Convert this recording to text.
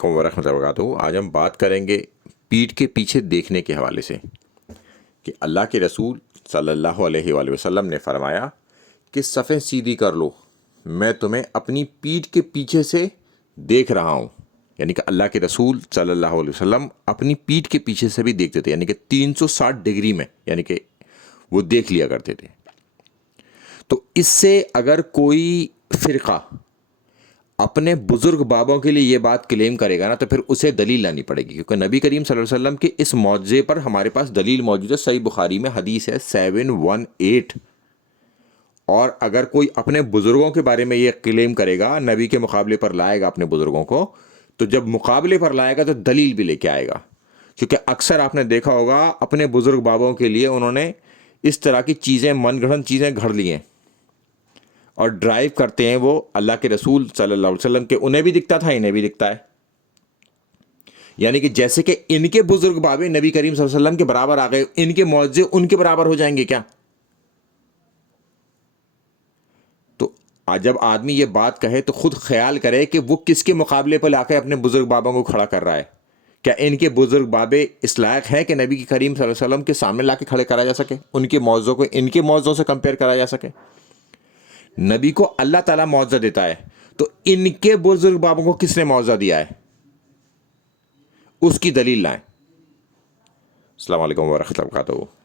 ورحمۃ اللہ وبرکاتہ۔ آج ہم بات کریں گے پیٹھ کے پیچھے دیکھنے کے حوالے سے کہ اللہ کے رسول صلی اللہ علیہ وآلہ وسلم نے فرمایا کہ صفیں سیدھی کر لو، میں تمہیں اپنی پیٹھ کے پیچھے سے دیکھ رہا ہوں۔ یعنی کہ اللہ کے رسول صلی اللہ علیہ وسلم اپنی پیٹھ کے پیچھے سے بھی دیکھتے تھے، یعنی کہ 360 ڈگری میں، یعنی کہ وہ دیکھ لیا کرتے تھے۔ تو اس سے اگر کوئی فرقہ اپنے بزرگ بابوں کے لیے یہ بات کلیم کرے گا نا، تو پھر اسے دلیل لانی پڑے گی، کیونکہ نبی کریم صلی اللہ علیہ وسلم کے اس معجزے پر ہمارے پاس دلیل موجود ہے۔ صحیح بخاری میں حدیث ہے 718۔ اور اگر کوئی اپنے بزرگوں کے بارے میں یہ کلیم کرے گا، نبی کے مقابلے پر لائے گا اپنے بزرگوں کو، تو جب مقابلے پر لائے گا تو دلیل بھی لے کے آئے گا، کیونکہ اکثر آپ نے دیکھا ہوگا اپنے بزرگ بابوں کے لیے انہوں نے اس طرح کی چیزیں، من گھڑن چیزیں گھڑ لی ہیں، اور ڈرائیو کرتے ہیں وہ اللہ کے رسول صلی اللہ علیہ وسلم کے، انہیں بھی دکھتا تھا، انہیں بھی دکھتا ہے۔ یعنی کہ جیسے کہ ان کے بزرگ بابے نبی کریم صلی اللہ علیہ وسلم کے برابر آ گئے، ان کے معجزے ان کے برابر ہو جائیں گے کیا؟ تو جب آدمی یہ بات کہے تو خود خیال کرے کہ وہ کس کے مقابلے پر لا کے اپنے بزرگ بابوں کو کھڑا کر رہا ہے۔ کیا ان کے بزرگ بابے اس لائق ہے کہ نبی کریم صلی اللہ علیہ وسلم کے سامنے لا کے کھڑے کرا جا سکے، ان کے معجزوں کو ان کے معجزوں سے کمپیئر کرا جا سکے؟ نبی کو اللہ تعالیٰ معاوضہ دیتا ہے، تو ان کے بزرگ بابوں کو کس نے معاوضہ دیا ہے؟ اس کی دلیل لائیں۔ السلام علیکم ورحمۃ اللہ وبرکاتہ۔